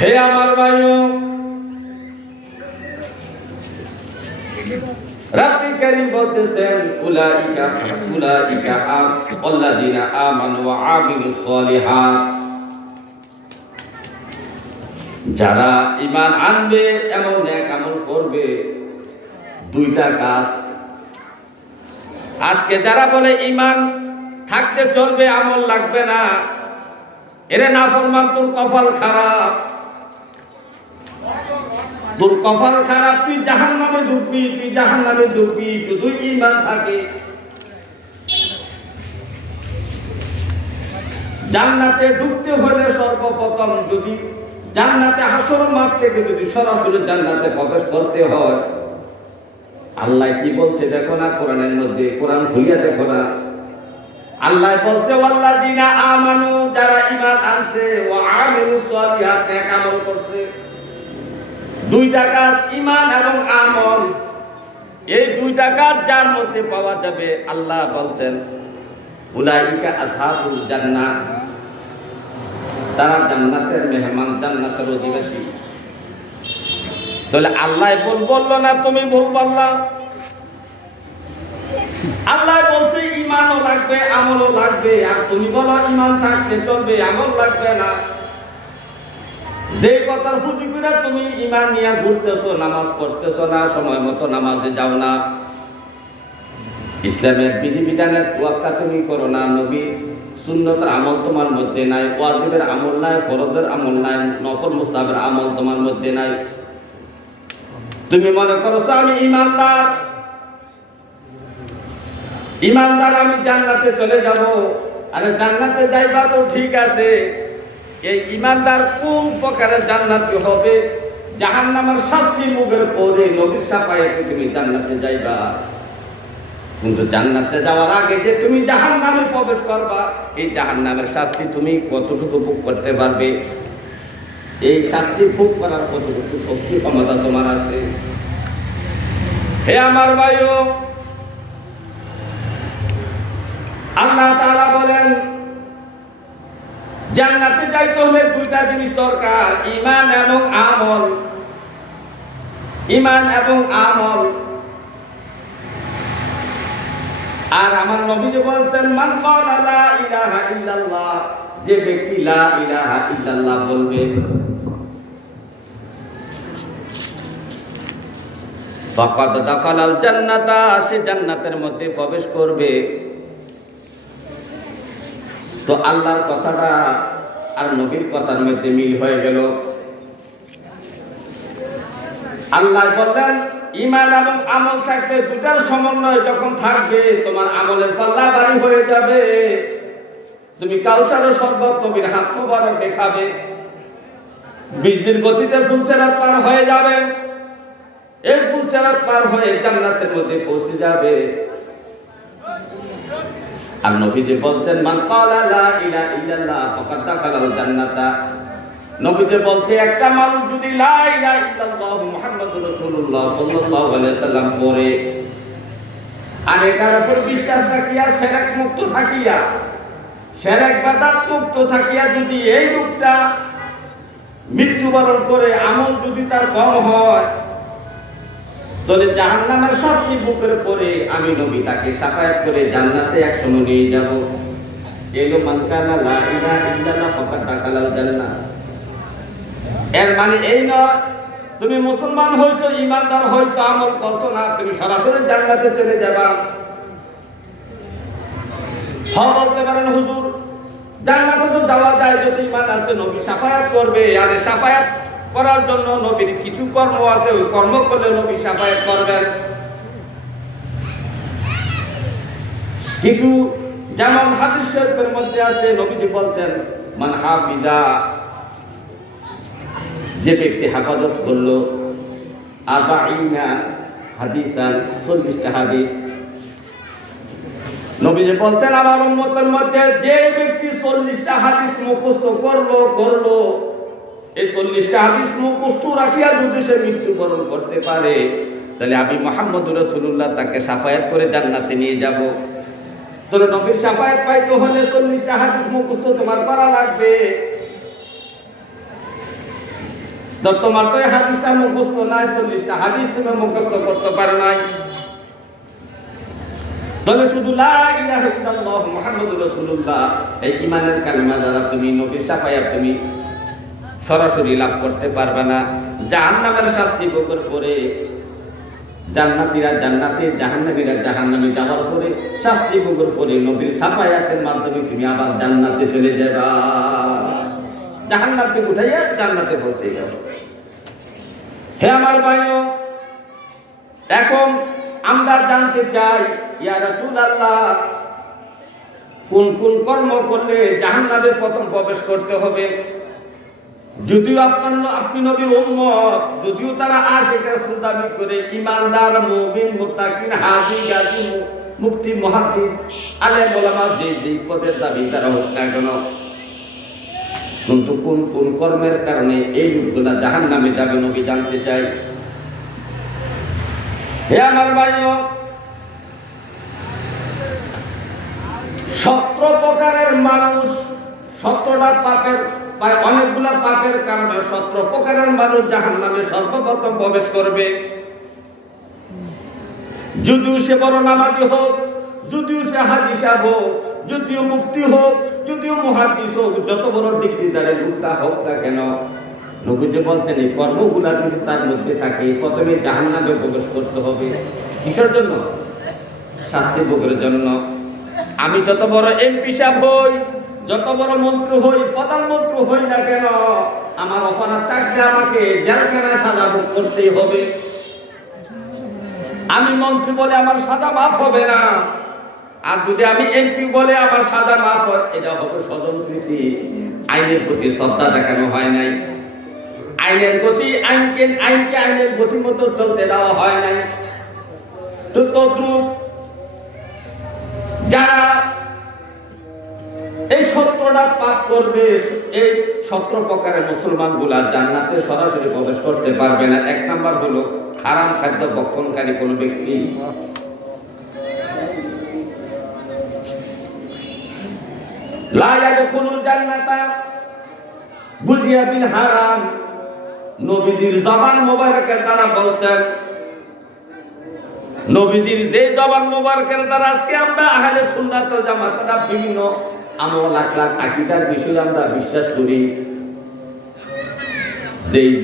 হে আমার সলিহাত। যারা ঈমান আনবে, এমন নেক আমল করবে। দুইটা কাজ। আজকে যারা বলে ইমান থাকতে চলবে, আমল লাগবে না। এরে নাফরমান তোর কপাল খারাপ। তোর কপাল খারাপ, তুই জাহান নামে ঢুকবি তুই জাহান নামে ঢুকবি শুধু ইমান থাকে। জান্নাতে ঢুকতে হলে সর্বপ্রথম যদি জান্নাতে হাসর মাঠ থেকে যদি সরাসরি জান্নাতে প্রবেশ করতে হয়, আল্লাহ কি বলছে? দেখো না কোরআনের মধ্যে, কোরআন খুলিয়া দেখো না। আল্লাহ বলছে, ওয়াল্লাযিনা আমানু যারা ঈমান আনছে, ওয়া আমিলুস সলিহাত নেক আমল করছে। দুইটা কাজ, ঈমান এবং আমল। এই দুইটা কাজ যার মধ্যে পাওয়া যাবে, আল্লাহ বলছেন, উলাইকা আসহাবুল জান্নাহ তারা জান্নাতের মেহমান, জান্নাতের অধিবাসী। তাহলে আল্লাহ ভুল বলল না, তুমি ভুল বললা? আল্লাহ বলছে, ইমানও লাগবে, আমলও লাগবে। আর তুমি বলো, ইমান থাকলে চলবে, আমল লাগবে না। যে কথার ফুটি করে তুমি ইমান নিয়ে ঘুরতেছো, নামাজ পড়তেছো না, সময় মতো নামাজে যাও না। ইসলামের বিধিবিধানের তোয়াক্কা তুমি করো না, নবী সুন্নতের আমল তোমার মধ্যে নাই, ওয়াজিবের আমল নাই, ফরজের আমল নাই নফর মুস্তাবের আমল তোমার মধ্যে নাই। তুমি মনে করছ আমি ইমানদার। ইমানদার, আমি জান্নাতে চলে যাব। আরে জান্নাতে যাইবা তো ঠিক আছে। এই ইমানদার কোন প্রকারের জান্নাতি হবে? জাহান্নামের শাস্তি মুখের পরে নবীর সাফায়াতে তুমি জান্নাতে যাইবা। কিন্তু জান্নাতে যাওয়ার আগে যে তুমি জাহান নামে প্রবেশ করবা, এই জাহান নামের শাস্তি তুমি কতটুকু ভোগ করতে পারবে? এই শাস্তি ভোগ করার কতটুকু শক্তি, ক্ষমতা তোমার আছে? হে আমার ভাইও আল্লাহ তাআলা বলেন, জান্নাতে যাইতে হলে দুইটা জিনিস দরকার, ঈমান এবং আমল। ঈমান এবং আমল। আর আমার নবী যে বলছেন, মান ক্বালা লা ইলাহা ইল্লাল্লাহ যে ব্যক্তি লা ইলাহা ইল্লাল্লাহ বলবে। ফাকাদ দাখালাল জান্নাতা, সে জান্নাতের মধ্যে প্রবেশ করবে। তো আল্লাহর কথাটা আর নবীর কথার মধ্যে মিল হয়ে গেল। আল্লাহ বললেন ইমান এবং আমল থাকলে দুটার সমন্বয় যখন থাকবে, তোমার আমলের পাল্লা বাড়ি হয়ে যাবে। তুমি কাউসারের শরবত, নবীর হাত মুবারক দেখাবে। বীজের গতিতে ফুলসেরাত পার হয়ে যাবে। এই ফুলসেরাত পার হয়ে জান্নাতের মধ্যে পৌঁছে যাবে। আর নবীজি বলছেন, মান ক্বালা লা ইল্লাল্লাহ, ফাকাদ দাখালাল জান্নাতা। নবীজি বলছে, একটা মানুষ যদি লা ইলাহা ইল্লাল্লাহ মুহাম্মাদুর রাসূলুল্লাহ সাল্লাল্লাহু আলাইহি পড়ে, আর এটার উপর বিশ্বাস রাখিয়া শিরক মুক্ত থাকিয়া শিরক বাদাত মুক্ত থাকিয়া যদি এই লোকটা মৃত্যুবরণ করে আমল যদি তার কম হয় তাহলে জাহান্নামের শাস্তি বুকের পরে আমি নবী তাকে সাফায়াত করে জান্নাতে একসময় নিয়ে যাব। এলো মানকানা লা ইলাহা ইল্লাল্লাহ ফাকাদ দাখালাল জান্নাহ। এর মানে এই নয়, তুমি মুসলমান হইছো ইমানদার হইছো, আমল করছ না, তুমি সরাসরি জান্নাতে চলে যাবা। হ্যাঁ বলতে পারেন হুজুর, জান্নাতে তো যাওয়া যায়, যদি ইমান আছে নবী সাফায়াত করবে। আর সাফায়াত করার জন্য নবীর কিছু কর্ম আছে, ওই কর্ম করলে নবী সাফায়াত করবেন। কিন্তু যেমন হাদিস শরীফের মধ্যে আছে, নবীজি বলছেন, মান হাফিজা যে ব্যক্তি হেফাজত করল, আরবাঈনা হাদিসান, চল্লিশটা হাদিস। নবীজি বলছেন, আমার উম্মতের মধ্যে যে ব্যক্তি চল্লিশটা হাদিস মুখস্থ করল করল এই চল্লিশটা হাদিস মুখস্থ রাখিয়া যদি সে মৃত্যুবরণ করতে পারে, তাহলে আমি মোহাম্মদ রসুল্লাহ তাকে সাফায়াত করে জান্নাতে নিয়ে যাব। তোর নবীর সাফায়াত পাইতে হলে চল্লিশটা হাদিস মুখস্থ তোমার করা লাগবে। তো তোমার তো হাদিসটা মুখস্থ নাই, চল্লিশটা হাদিস তুমি মুখস্থ করতে পারো নাই। তবে শুধু মুহাম্মাদুর রাসূলুল্লাহ, এই ঈমানের কালিমা দ্বারা তুমি নবীর সাফায়াত তুমি সরাসরি লাভ করতে পারবে না। জাহান্নামের শাস্তি ভোগের পরে জান্নাতীরা জান্নাতে, জাহান্নামীরা জাহান্নামে যাওয়ার পরে শাস্তি ভোগের পরে নবীর সাফায়াতের মাধ্যমে তুমি আবার জান্নাতে চলে যাবা। জাহান্নাতে উঠাইয়া জান্নাতে পৌঁছে যাবে হে আমার ভাইও, এখন আমরা জানতে চাই, ইয়া রাসূলুল্লাহ, কোন কোন কর্ম করলে জাহান্নামে প্রথম প্রবেশ করতে হবে? যদিও আপনার আপনি নবীর উম্মত, যদিও তারা আশেখ রাসূল দাবি করে, ইমানদার, মুমিন, মুত্তাকিন, হাজি, গাজী মুফতি, মুহাদ্দিস, আলেম ওলামা যে যে পদের দাবি তারা না কেন। কিন্তু কোন কোন কর্মের কারণে এই লোকগুলা জাহান নামে যাবে নবী জানতে চাই হে আমার ভাইও, সতেরো প্রকারের মানুষ সতেরোটা পাপের বা অনেকগুলা পাপের কারণে সতেরো প্রকারের মানুষ জাহান নামে সর্বপ্রথম প্রবেশ করবে। যদিও সে বড় নামাজি হোক, যদিও সে হাজি হোক, যদিও মুফতি হোক, যদিও মহাদিস হোক, যত বড় ডিগ্রিদারের লোকটা হোক না কেন, নবী যে বলছেন, এই কর্মগুলা যদি তার মধ্যে থাকে, প্রথমে জাহান নামে প্রবেশ করতে হবে। কিসের জন্য? শাস্তি ভোগের জন্য। আমি যত বড় এমপি সাহেব হই যত বড় মন্ত্রী হই প্রধানমন্ত্রী হই না কেন, আমার অপরাধ থাকলে আমাকে জেলখানায় সাজা ভোগ করতেই হবে। আমি মন্ত্রী বলে আমার সাজা মাফ হবে না। আর যদি আমি এমপি বলে আমার সাজা মাফ হয়, এটা হবে স্বজন প্রীতি। আইনের প্রতি শ্রদ্ধা দেখানো হয় নাই। আইনের গতি আইনকে আইনকে আইনের গতি মতো চলতে দেওয়া হয় নাই। তো তদ্রুপ যারা এই সত্রটা পাপ করবে, এই সত্র প্রকারের মুসলমানগুলা জান্নাতে সরাসরি প্রবেশ করতে পারবে না। এক নাম্বার হলো হারাম খাদ্য ভক্ষণকারী কোন ব্যক্তি। হারাম। জবান বলছেন যে জবান আমরা আহলে বিভিন্ন আমল আখলাক আকীদার বিষয়ে আমরা বিশ্বাস করি।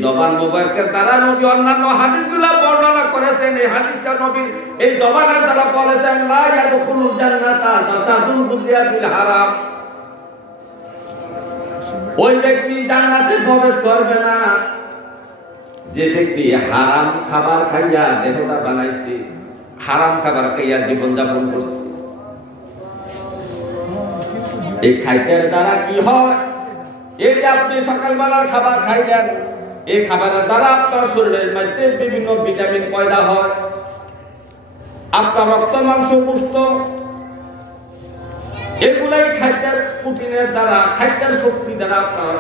জবান মোবারকের দ্বারা নবী অন্যান্য বর্ণনা করেছেন, এই হাদিসটা নবীর এই জবানের দ্বারা বলেছেন হারাম। ওই ব্যক্তি জান্নাতে প্রবেশ করবে না। যে ব্যক্তি হারাম খাবার খাইয়া দেহটা বানাইছে, হারাম খাবার খাইয়া জীবন যাপন করছে। এই খাইতের দ্বারা কি হয়? এই যে আপনি সকালবেলার খাবার খাইলেন, এই খাবারের দ্বারা আপনার শরীরের মধ্যে বিভিন্ন ভিটামিন পয়দা হয়। আপনার রক্ত, মাংস পুষ্ট এগুলাই খাদ্যের প্রোটিনের দ্বারা, খাদ্যের শক্তি দ্বারা আপনার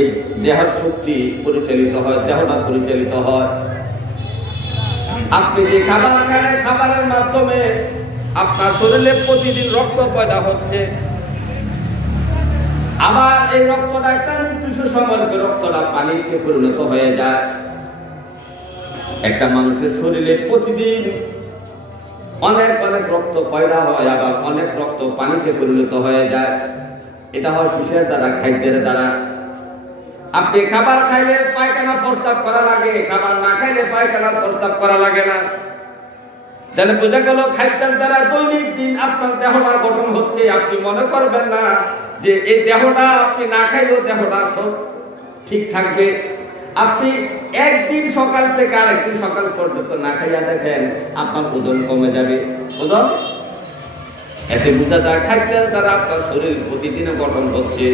এই দেহের শক্তি পরিচালিত হয়, দেহটা পরিচালিত হয়। আপনি যে খাবার খাবারের মাধ্যমে আপনার শরীরে প্রতিদিন রক্ত পয়দা হচ্ছে। আবার এই রক্তটা একটা নির্দিষ্ট সময় রক্তটা পানিতে পরিণত হয়ে যায়। একটা মানুষের শরীরে প্রতিদিন অনেক অনেক রক্ত পয়দা হয়, আবার অনেক রক্ত পানিতে পরিণত হয়ে যায়। এটা হয় কিসের দ্বারা? খাদ্যের দ্বারা। আপনি খাবার খাইলে পায়খানা প্রস্তাব করা লাগে, খাবার না খাইলে পায়খানা প্রস্তাব করা লাগে না। তাহলে বোঝা গেল খাদ্যের দ্বারা দৈনিক দিন আপনার দেহটা গঠন হচ্ছে, আপনি মনে করবেন না যে এই দেহটা আপনি না খাইলেও দেহটা সব ঠিক থাকবে। আপনি একদিন সকাল থেকে আরেকদিন সকাল পর্যন্ত না খাইয়া দেখেন আপনার ওজন কমে যাবে। ওজন? এতে বোঝা যায় খাদ্যের দ্বারা আপনার শরীর প্রতিদিনে গঠন হচ্ছে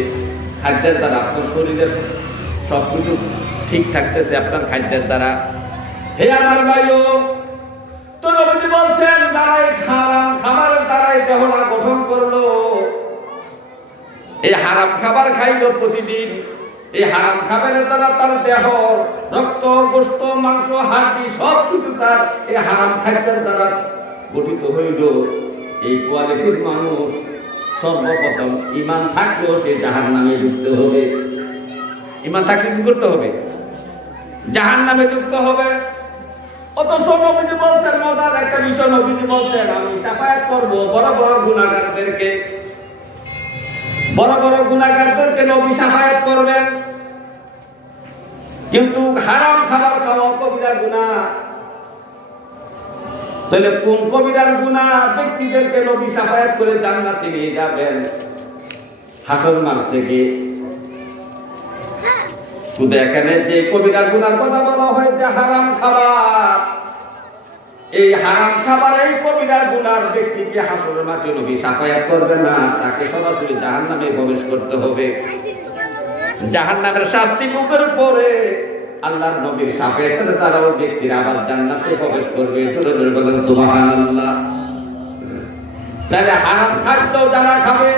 খাদ্যের দ্বারা আপনার শরীরের সব কিছু ঠিক থাকতেছে আপনার খাদ্যের দ্বারা। হে আমার ভাইও নবীজি বলছেন যারা এই হারাম খাবারের দ্বারাই দেহটা গঠন করল। এই হারাম খাবার খাইলো প্রতিদিন। এই হারাম খাবারের দ্বারা তার দেহ, রক্ত, গোস্ত, মাংস, হাড্ডি সব কিছু তার এই হারাম খাদ্যের দ্বারা গঠিত হইল। এই কোয়ালিটির মানুষ সর্বপ্রথম ইমান থাকলেও সে জাহান নামে ঢুকতে হবে। ইমান থাকলে কি করতে হবে? জাহান নামে ঢুকতে হবে। অথচ নবীজি বলছেন মজার একটা বিষয় নবীজি বলছেন, আমি সাফায়াত করব, বড় বড় গুণাগারদেরকে বড় বড় গুণাগারদেরকে নবী সাফায়াত করবেন। কিন্তু হারাম খাবার খাওয়া কবিরা গুণা তাহলে কোন কবিরার গুণা ব্যক্তিদেরকে নবী সাফায়াত করে জান্নাতে নিয়ে যাবেন। হাসন মাঠ থেকে শুধু এখানে যে কবিরার গুণার কথা বলা হয়েছে, হারাম খাবার। এই হারাম খাবার এই কবিরার গুণার ব্যক্তিকে হাসরের মাঠে নবী সাফায়াত করবে না, তাকে সরাসরি জাহান নামে প্রবেশ করতে হবে। জাহান নামের শাস্তি মুখের পরে আল্লাহর নবীর সাফায়াতের দ্বারা ওই ব্যক্তির আবার জান্নাতে প্রবেশ করবে। ধরে ধরে বলেন, সুবহানাল্লাহ। তাহলে হারাম খাদ্য যারা খাবে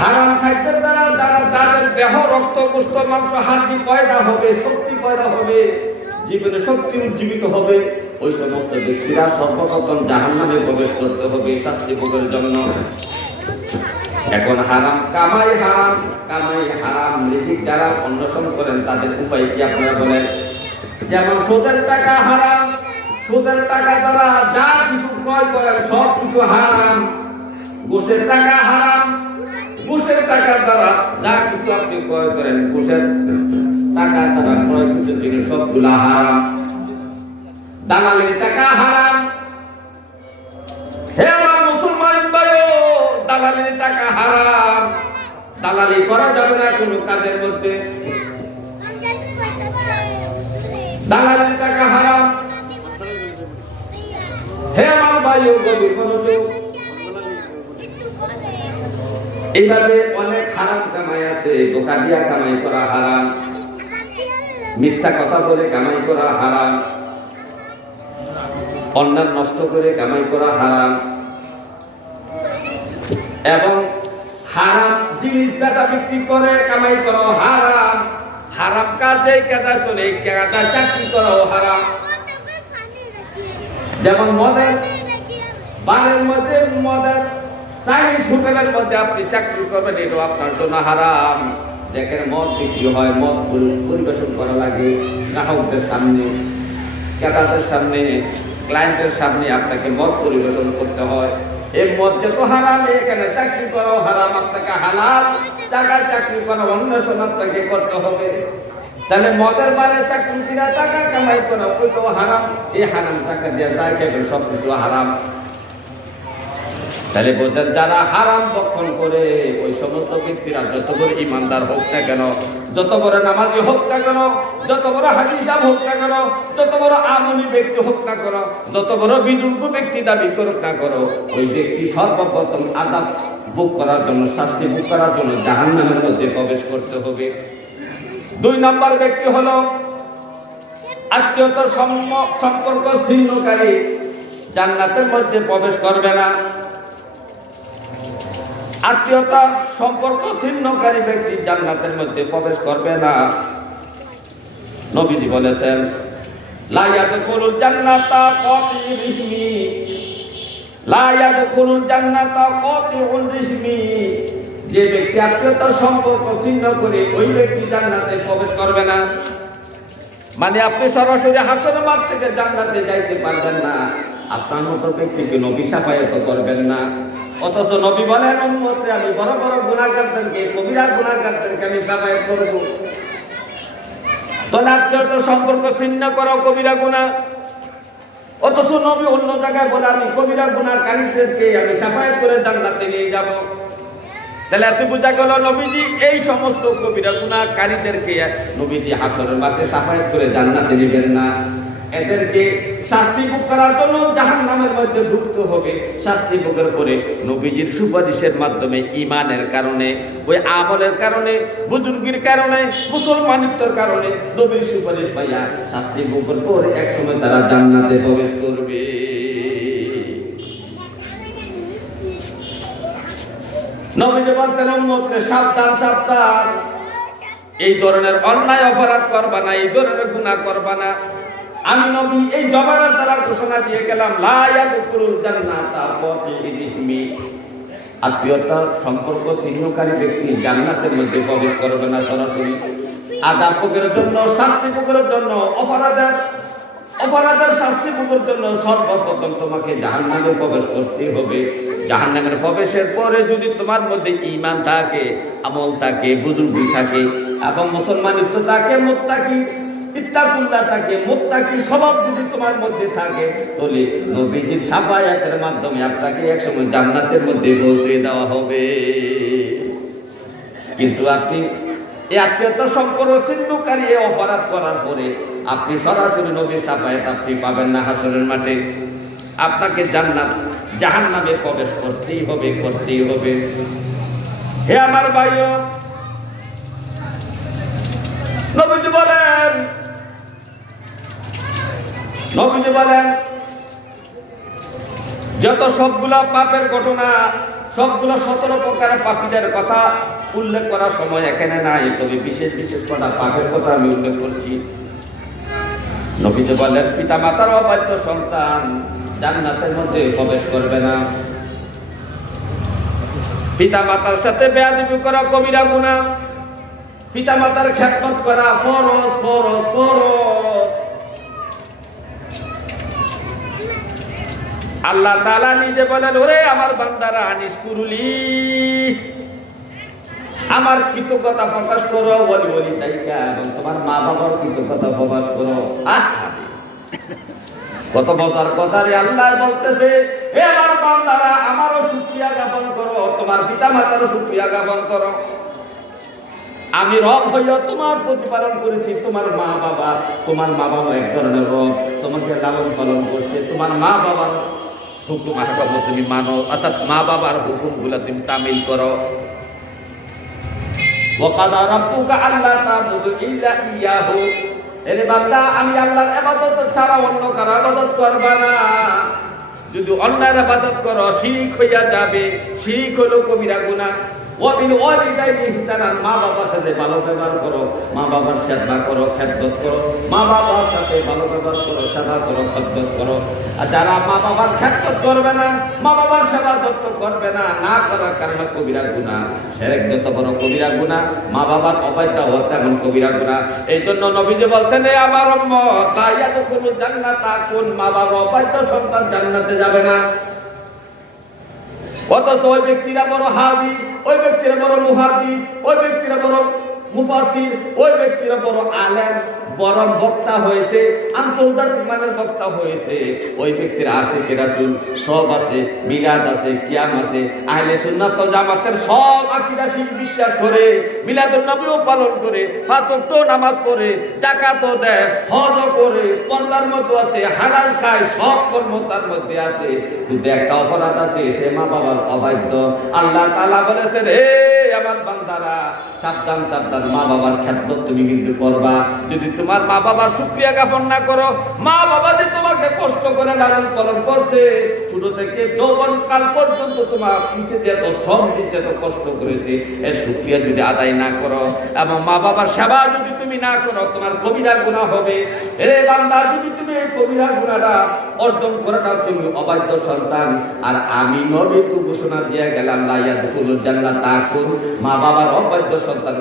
হারাম খাদ্যের দ্বারা যারা যাদের দেহ, রক্ত, গোস্ত, মাংস, হাড্ডি পয়দা হবে, শক্তি পয়দা হবে, জীবনে শক্তি উজ্জীবিত হবে, ওই সমস্ত ব্যক্তিরা সর্বপ্রথম জাহান নামে প্রবেশ করতে হবে শাস্তি ভোগের জন্য। এখন হারাম কামাই হারাম কামাই হারাম রিজিক যারা অন্বেষণ করেন, তাদের উপায় কি আপনারা বলেন? যেমন সুদের টাকা হারাম, সুদের টাকা দ্বারা যা কিছু ক্রয় করেন সব কিছু হারাম ঘুষের টাকা হারাম ঘুষের টাকার দ্বারা যা কিছু আপনি ক্রয় করেন ঘুষের টাকা দ্বারা ক্রয় করতে জিনিস সবগুলা হারাম। দালালের টাকা হারাম। হে আমার মুসলমান ভাইও, দালালের টাকা হারাম। দালালি করা যাবে না কোনো কাজের মধ্যে। দালালের টাকা হারাম। হে আমার ভাইও গভীর মনোযোগ এইভাবে অনেক হারাম কামাই আছে। দোকা দিয়া কামাই করা হারাম। মিথ্যা কথা বলে কামাই করা হারাম। অন্যান্য নষ্ট করে কামাই করা হারাম। এবং হারাম জিনিস বেচা বিক্রি করে কামাই করা হারাম। হারাম কাজে কাজা চলে কাজা চাকরি করাও হারাম। যেমন মদের বারের মধ্যে মদের চাইনিজ হোটেলের মধ্যে আপনি চাকরি করবেন, এটাও আপনার জন্য হারাম। দেখেন, মদ বিক্রি হয়, মদ পরিবেশন করা লাগে, গ্রাহকদের সামনে, ক্রেতাদের সামনে ক্লায়েন্টের সামনে আপনাকে মদ পরিবেশন করতে হয়। এই মদ যত হারাম, এখানে চাকরি করাও হারাম, আপনাকে হালাল। জায়গায় চাকরি করা অন্বেষণ আপনাকে করতে হবে। তাহলে মদের বারে চাকরি দিরা টাকা কামাই করা ওই তো হারাম। এই হারাম টাকা দিয়ে যা খেবে সব কিছু হারাম। তাহলে বলছেন যারা হারাম বক্ষণ করে, ওই সমস্ত ব্যক্তিরা যত বড় ইমানদার হোক না কেন, যত বড় নামাজি হোক না কেন, যত বড় হাদিসাব হোক না কেন, যত বড় আমলি ব্যক্তি হোক না কেন, যত বড় বিদুর্গ ব্যক্তি দাবি করুক না করো ওই ব্যক্তি সর্বপ্রথম আদাব বুক করার জন্য, শাস্তি বুক করার জন্য জাহান নামের মধ্যে প্রবেশ করতে হবে। দুই নম্বর ব্যক্তি হলো আত্মীয়তার সম্ম- সম্পর্ক ছিন্নকারী, জান্নাতের মধ্যে প্রবেশ করবে না। আত্মীয়তার সম্পর্ক ছিন্নকারী ব্যক্তি জান্নাতের মধ্যে প্রবেশ করবে না। নবীজি বলেছেন, লা ইয়াদখুলুল জান্নাতা কাতিউর রিহমি লা ইয়াদখুলুল জান্নাতা কাতিউর রিহমি। যে ব্যক্তি আত্মীয়তার সম্পর্ক ছিন্ন করে ওই ব্যক্তি জান্নাতে প্রবেশ করবে না। মানে আপনি সরাসরি হাসনের মাঠ থেকে জান্নাতে যাইতে পারবেন না। আপনার মতো ব্যক্তিকে নবী সাফায়ত করবেন না। অথচ নবী বলেন উম্মতে আমি বড় বড় গুণাগারদেরকে কবিরা গুণাগারদেরকে আমি সাফায়ত করব। আত্মীয়তার সম্পর্ক ছিন্ন করো, কবিরা গুণা অথচ নবী অন্য জায়গায় বলে, আমি কবিরা গুণাকারীদেরকে আমি সাফায়ত করে জান্নাতে নিয়ে যাব। তাহলে এত বোঝা গেল নবীজি, এই সমস্ত কবিরা গুণাকারীদেরকে নবীজি হাসরের মাঠে সাফায়াত করে জান্নাতে নেবেন না। এদেরকে শাস্তি ভোগ করার জন্য জাহান নামের মধ্যে ঢুকতে হবে। শাস্তি ভোগের পরে নবীজির সুপারিশের মাধ্যমে ইমানের কারণে, ওই আমলের কারণে, বুজুর্গির কারণে, মুসলমানিত্বর কারণে নবীর সুপারিশ পাইয়া শাস্তি ভোগের পর একসময় তারা জান্নাতে প্রবেশ করবে। এই ধরনের অন্যায় অপরাধ করবা না, এই ধরনের গুনাহ করবা না। আমি নবী, এই জবানের দ্বারা ঘোষণা দিয়ে গেলাম আত্মীয়তা, সম্পর্ক ছিন্নকারী ব্যক্তি জান্নাতের মধ্যে প্রবেশ করবে না সরাসরি। আদা পুকুরের জন্য, শাস্তি পুকুরের জন্য, অপরাধের অপরাধের শাস্তি পুকুরের জন্য সর্বপ্রথম তোমাকে জাহান্নামে প্রবেশ করতে হবে। জাহান্নামের প্রবেশের পরে যদি তোমার মধ্যে ইমান থাকে, আমল থাকে বুজুর্গি থাকে, এবং মুসলমানিত্ব থাকে, মুত্তাকি ইত্তাকুল্লাহ থাকে, মুত্তাকি স্বভাব যদি তোমার মধ্যে থাকে, তাহলে নবীজির সাফায়াতের মাধ্যমে আপনাকে একসময় জান্নাতের মধ্যে পৌঁছে দেওয়া হবে। কিন্তু আপনি এই আত্মীয়তা সম্পর্ক সিন্ধুকারী অপরাধ করার পরে আপনি সরাসরি নবীর সাফায়াত আপনি পাবেন না হাসরের মাঠে। আপনাকে জান্নাত, জাহান্নামে প্রবেশ করতেই হবে করতেই হবে। হে আমার ভাইও, নবীজি বলেন নবীজি বলেন, যত সবগুলা পাপের ঘটনা, সবগুলো সতেরো প্রকার পাপীদের কথা উল্লেখ করার সময় এখানে নাই, তবে বিশেষ বিশেষ কটা পাপের কথা আমি উল্লেখ করছি। নবীজি বলেন পিতা মাতার অবাধ্য সন্তান জান্নাতের মধ্যে প্রবেশ করবে না। পিতা মাতার সাথে বেয়াদবি করা কবিরা গুণা পিতা মাতার খ্যাতমত করা ফরজ ফরজ ফরজ। আল্লাহ তাআলা নিজে বলেন, ওরে আমার বান্দারা আনিস কুরুলি আমার কৃতজ্ঞতা প্রকাশ করো বলি বলি তাইকা, এবং তোমার মা বাবার কৃতজ্ঞতা প্রকাশ করো! কত মজার কথা রে আল্লাহ বলতেছে হে আমার বান্দারা, আমারও শুকরিয়া জ্ঞাপন করো, তোমার পিতা মাতারও শুকরিয়া জ্ঞাপন করো। আমি রব হইয়া তোমার প্রতিপালন করেছি, তোমার মা বাবা তোমার মা বাবা এক ধরনের রব, তোমাকে লালন পালন করছে, তোমার মা বাবার হুকুম আহকাম তুমি মানো, অর্থাৎ মা বাবার হুকুমগুলো তুমি তামিল করো। ওয়াকাদা রাব্বুকা আল্লাহ তা'বুদু ইল্লা ইয়াহু। এরে বান্দা, আমি আল্লাহর ইবাদত ছাড়া অন্য কারও ইবাদত করবা না। যদি অন্যের ইবাদত করো, শিরিক হইয়া যাবে, শিরিক হলো কবিরা গুনাহ। ওয়াবিল ওয়ালিদাইনি ইহসানান মা বাবার সাথে ভালো ব্যবহার করো, মা বাবার সেবা করো, খেদমত করো, মা বাবার সাথে ভালো ব্যবহার করো, সেবা করো, খেদমত করো। আর যারা মা বাবার খেদমত করবে না, মা বাবার সেবা যত্ন করবে না না করার কারণে কবিরা গুনাহ সেরেক যত বড় কবিরা গুনাহ মা বাবার অবাধ্য হওয়া তেমন কবিরা গুনাহ এই জন্য নবীজি বলছেন এই আমার উম্মত, লা ইয়াদখুলুল জান্নাতা। কোন মা বাবা অবাধ্য সন্তান জান্নাতে যাবে না। অথচ ওই ব্যক্তিরা বড় হাজি ওই ব্যক্তিরা বড় মুহাদ্দিস, ওই ব্যক্তিরা বড় মুফাসির ওই ব্যক্তিরা বড় আলেম। বড় বক্তা হয়েছে, আন্তর্জাতিক মানের বক্তা হয়েছে। ওই ব্যক্তির আশিক রাসূল, সব আছে, মিলাদ আছে, কিয়াম আছে, আহলে সুন্নাত জামাতের সব আকীদা শিখ বিশ্বাস করে, মিলাদুন নবীও পালন করে ওয়াক্ত নামাজ পড়ে যাকাতও দেয় হজও করে, পর্দার মধ্যে আছে, হালাল খায়, সব কর্ম তার মধ্যে আছে। কিন্তু একটা অপরাধ আছে, সে মা বাবার অবাধ্য। আল্লাহ তাআলা বলেছেন হে আমার বান্দারা, সাবধান সাবধান মা বাবার খ্যাতমত তুমি কিন্তু করবা। যদি তোমার মা বাবার শুকরিয়া জ্ঞাপন না করো মা বাবা যে তোমাকে কষ্ট করে লালন পালন করছে, ছোট থেকে যৌবন কাল পর্যন্ত তোমার পিছে যে এত দিচ্ছে, এত কষ্ট করেছে, এর শুকরিয়া যদি আদায় না করো এবং মা বাবার সেবা যদি তুমি না করো, তোমার কবিরা গুণা হবে। বান্দা, যদি তুমি এই কবিরা গুণাটা অর্জন করে নাও তুমি অবাধ্য সন্তান। আর আমি নবী তো ঘোষণা দিয়ে গেলাম লাইয়া দুকুল তা তাকুন মা বাবার অবাধ্য সন্তান